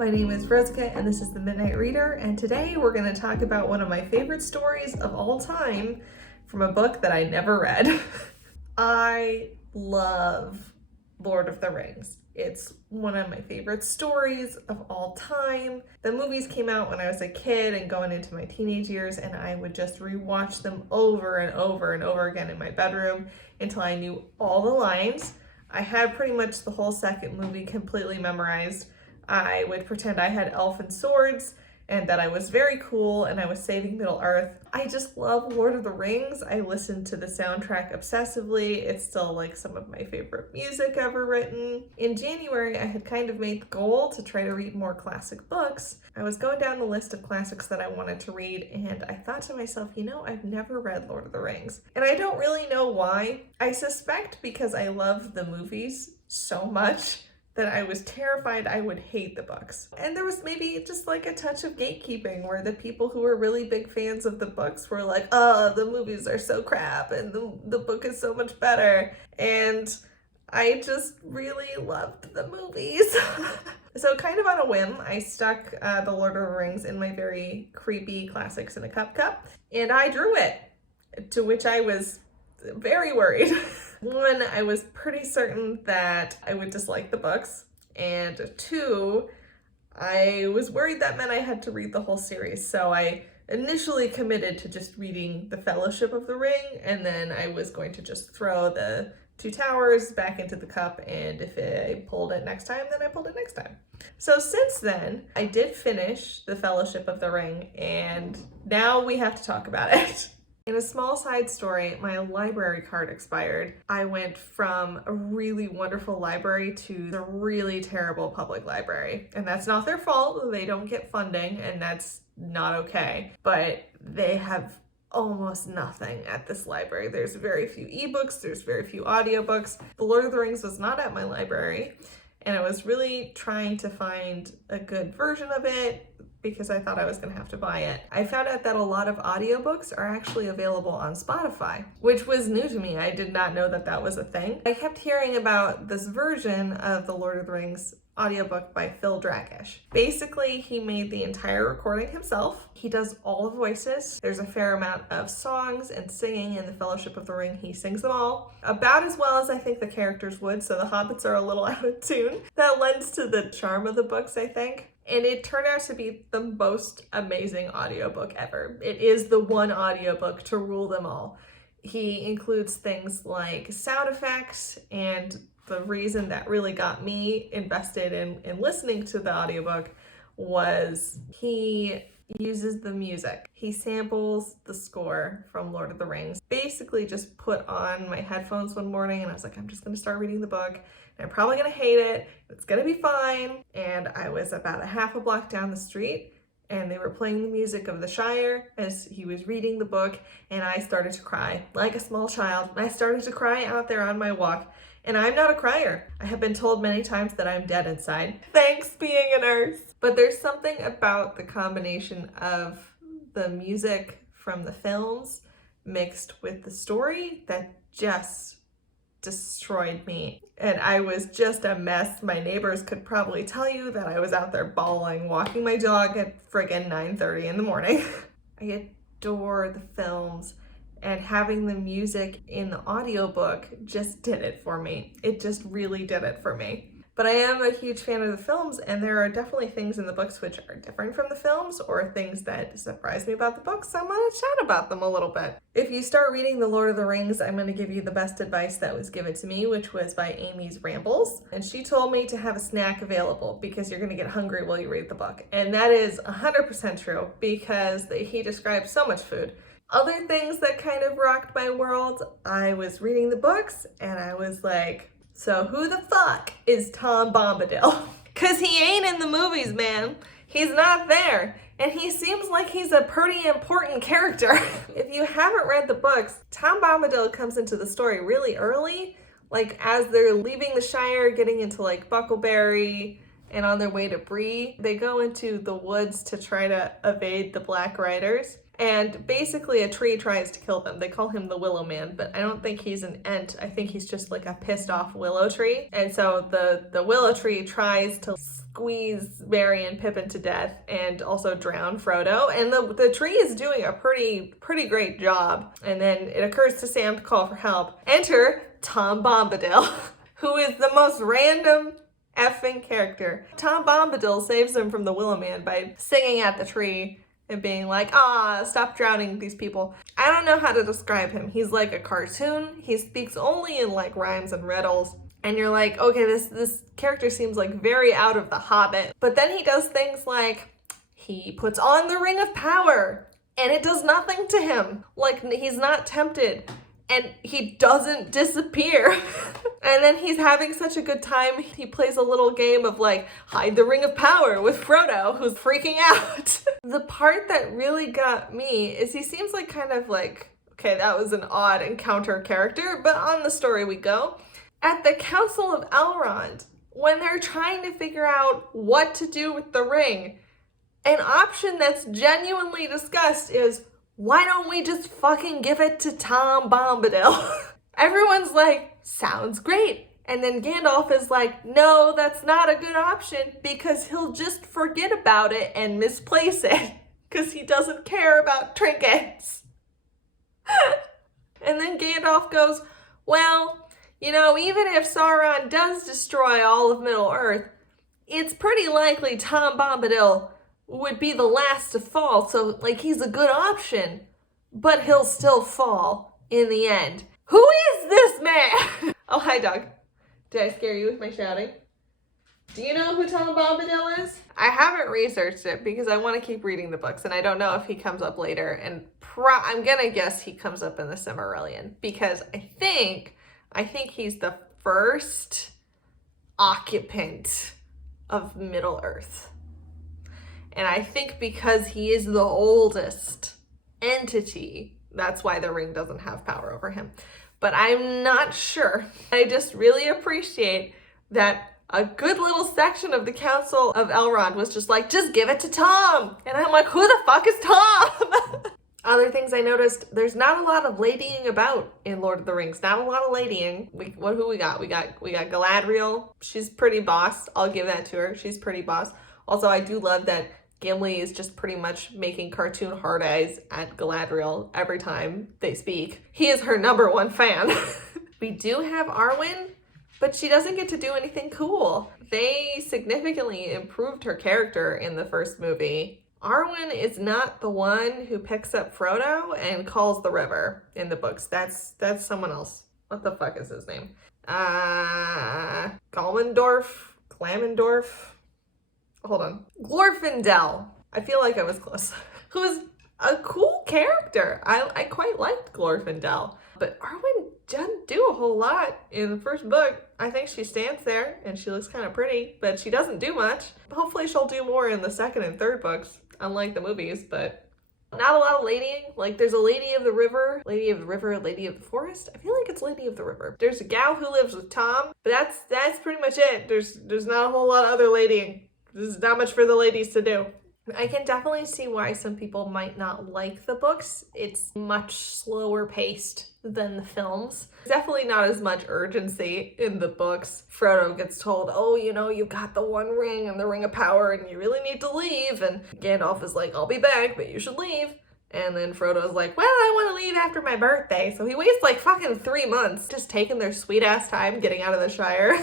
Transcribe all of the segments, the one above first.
my name is Rosika and this is The Midnight Reader, and today we're going to talk about one of my favorite stories of all time from a book that I never read. I love Lord of the Rings. It's one of my favorite stories of all time. The movies came out when I was a kid and going into my teenage years, and I would just rewatch them over and over and over again in my bedroom until I knew all the lines. I had pretty much the whole second movie completely memorized. I would pretend I had elfin swords and that I was very cool and I was saving Middle-earth. I just love Lord of the Rings. I listened to the soundtrack obsessively. It's still like some of my favorite music ever written. In January, I had kind of made the goal to try to read more classic books. I was going down the list of classics that I wanted to read, and I thought to myself, you know, I've never read Lord of the Rings. And I don't really know why. I suspect because I love the movies so much that I was terrified I would hate the books. And there was maybe just like a touch of gatekeeping where the people who were really big fans of the books were like, oh, the movies are so crap and the book is so much better. And I just really loved the movies. So kind of on a whim, I stuck the Lord of the Rings in my very creepy classics in a cup, and I drew it, to which I was very worried. One, I was pretty certain that I would dislike the books, and two, I was worried that meant I had to read the whole series. So I initially committed to just reading The Fellowship of the Ring, and then I was going to just throw the Two Towers back into the cup, and if I pulled it next time, then I pulled it next time. So since then, I did finish The Fellowship of the Ring, and now we have to talk about it. In a small side story, my library card expired. I went from a really wonderful library to the really terrible public library. And that's not their fault. They don't get funding, and that's not okay. But they have almost nothing at this library. There's very few ebooks, there's very few audiobooks. The Lord of the Rings was not at my library, and I was really trying to find a good version of it because I thought I was gonna have to buy it. I found out that a lot of audiobooks are actually available on Spotify, which was new to me. I did not know that that was a thing. I kept hearing about this version of the Lord of the Rings audiobook by Phil Dragash. Basically, he made the entire recording himself. He does all the voices. There's a fair amount of songs and singing in The Fellowship of the Ring. He sings them all, about as well as I think the characters would, so the hobbits are a little out of tune. That lends to the charm of the books, I think. And it turned out to be the most amazing audiobook ever. It is the one audiobook to rule them all. He includes things like sound effects, and the reason that really got me invested in listening to the audiobook was he uses the music. He samples the score from Lord of the Rings. Basically just put on my headphones one morning and I was like, I'm just gonna start reading the book. And I'm probably gonna hate it. It's gonna be fine. And I was about a half a block down the street and they were playing the music of the Shire as he was reading the book, and I started to cry like a small child. I started to cry out there on my walk. And I'm not a crier. I have been told many times that I'm dead inside. Thanks, being a nurse. But there's something about the combination of the music from the films mixed with the story that just destroyed me. And I was just a mess. My neighbors could probably tell you that I was out there bawling, walking my dog at friggin' 9:30 in the morning. I adore the films. And having the music in the audiobook just did it for me. It just really did it for me. But I am a huge fan of the films, and there are definitely things in the books which are different from the films, or things that surprise me about the books, so I'm gonna chat about them a little bit. If you start reading The Lord of the Rings, I'm gonna give you the best advice that was given to me, which was by Amy's Rambles. And she told me to have a snack available because you're gonna get hungry while you read the book. And that is 100% true, because he describes so much food. Other things that kind of rocked my world, I was reading the books and I was like, so who the fuck is Tom Bombadil? Cause he ain't in the movies, man. He's not there. And he seems like he's a pretty important character. If you haven't read the books, Tom Bombadil comes into the story really early, like as they're leaving the Shire, getting into like Buckleberry and on their way to Bree. They go into the woods to try to evade the Black Riders. And basically a tree tries to kill them. They call him the Willow Man, but I don't think he's an Ent. I think he's just like a pissed off willow tree. And so the willow tree tries to squeeze Merry and Pippin to death and also drown Frodo. And the tree is doing a pretty great job. And then it occurs to Sam to call for help. Enter Tom Bombadil, who is the most random effing character. Tom Bombadil saves him from the Willow Man by singing at the tree and being like, stop drowning these people. I don't know how to describe him. He's like a cartoon. He speaks only in like rhymes and riddles. And you're like, okay, this character seems like very out of The Hobbit. But then he does things like, he puts on the Ring of Power and it does nothing to him. Like, he's not tempted and he doesn't disappear. And then he's having such a good time. He plays a little game of like, hide the Ring of Power with Frodo, who's freaking out. The part that really got me is he seems like kind of like, okay, that was an odd encounter character, but on the story we go. At the Council of Elrond, when they're trying to figure out what to do with the ring, an option that's genuinely discussed is, why don't we just fucking give it to Tom Bombadil? Everyone's like, sounds great. And then Gandalf is like, no, that's not a good option because he'll just forget about it and misplace it because he doesn't care about trinkets. And then Gandalf goes, well, you know, even if Sauron does destroy all of Middle-earth, it's pretty likely Tom Bombadil would be the last to fall, so, like, he's a good option, but he'll still fall in the end. Who is this man? Oh, hi, Doug. Did I scare you with my shouting? Do you know who Tom Bombadil is? I haven't researched it because I want to keep reading the books, and I don't know if he comes up later, and I'm gonna guess he comes up in the Silmarillion, because I think he's the first occupant of Middle-earth. And I think because he is the oldest entity, that's why the ring doesn't have power over him. But I'm not sure. I just really appreciate that a good little section of the Council of Elrond was just like, just give it to Tom. And I'm like, who the fuck is Tom? Other things I noticed, there's not a lot of ladying about in Lord of the Rings. Not a lot of ladying. Who we got? We got Galadriel. She's pretty boss. I'll give that to her. She's pretty boss. Also, I do love that Gimli is just pretty much making cartoon hard eyes at Galadriel every time they speak. He is her #1 fan. We do have Arwen, but she doesn't get to do anything cool. They significantly improved her character in the first movie. Arwen is not the one who picks up Frodo and calls the river in the books. That's someone else. What the fuck is his name? Glamendorf? Hold on. Glorfindel. I feel like I was close. Who is a cool character. I quite liked Glorfindel. But Arwen doesn't do a whole lot in the first book. I think she stands there and she looks kind of pretty, but she doesn't do much. Hopefully she'll do more in the second and third books, unlike the movies, but not a lot of ladying. Like, there's a Lady of the River, Lady of the Forest. I feel like it's Lady of the River. There's a gal who lives with Tom, but that's pretty much it. There's not a whole lot of other ladying. There's not much for the ladies to do. I can definitely see why some people might not like the books. It's much slower paced than the films. Definitely not as much urgency in the books. Frodo gets told, oh, you know, you've got the one ring and the Ring of Power and you really need to leave. And Gandalf is like, I'll be back, but you should leave. And then Frodo's like, well, I want to leave after my birthday. So he waits like fucking 3 months just taking their sweet ass time getting out of the Shire.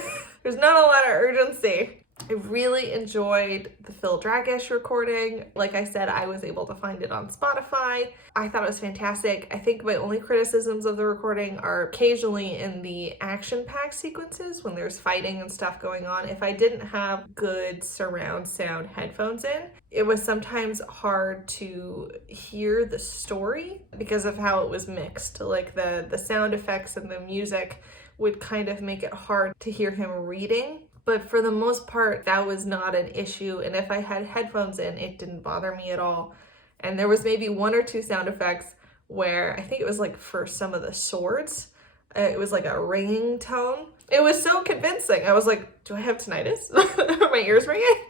There's not a lot of urgency. I really enjoyed the Phil Dragash recording. Like I said, I was able to find it on Spotify. I thought it was fantastic. I think my only criticisms of the recording are occasionally in the action-packed sequences when there's fighting and stuff going on. If I didn't have good surround sound headphones in, it was sometimes hard to hear the story because of how it was mixed. Like the sound effects and the music would kind of make it hard to hear him reading. But for the most part, that was not an issue. And if I had headphones in, it didn't bother me at all. And there was maybe 1 or 2 sound effects where I think it was like for some of the swords, it was like a ringing tone. It was so convincing. I was like, do I have tinnitus? Are my ears ringing?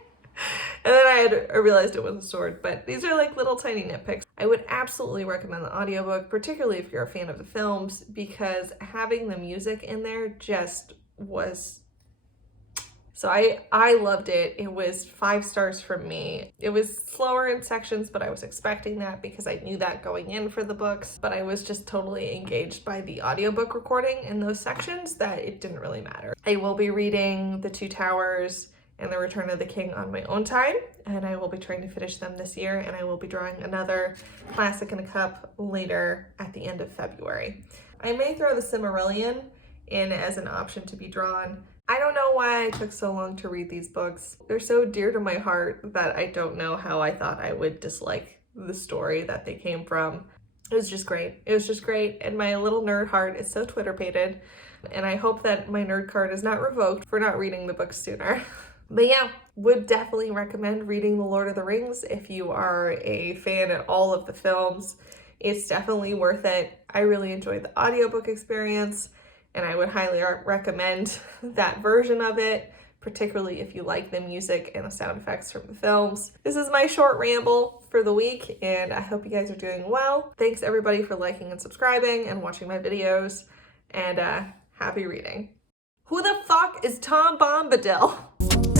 And then I realized it was a sword. But these are like little tiny nitpicks. I would absolutely recommend the audiobook, particularly if you're a fan of the films, because having the music in there just was So I loved it. It was 5 stars from me. It was slower in sections, but I was expecting that because I knew that going in for the books. But I was just totally engaged by the audiobook recording in those sections that it didn't really matter. I will be reading The Two Towers and The Return of the King on my own time, and I will be trying to finish them this year, and I will be drawing another classic in a cup later at the end of February. I may throw the Silmarillion in as an option to be drawn. I don't know why I took so long to read these books. They're so dear to my heart that I don't know how I thought I would dislike the story that they came from. It was just great. It was just great, and my little nerd heart is so Twitter-pated, and I hope that my nerd card is not revoked for not reading the book sooner. But yeah, would definitely recommend reading The Lord of the Rings if you are a fan of all of the films. It's definitely worth it. I really enjoyed the audiobook experience, and I would highly recommend that version of it, particularly if you like the music and the sound effects from the films. This is my short ramble for the week, and I hope you guys are doing well. Thanks everybody for liking and subscribing and watching my videos, and happy reading. Who the fuck is Tom Bombadil?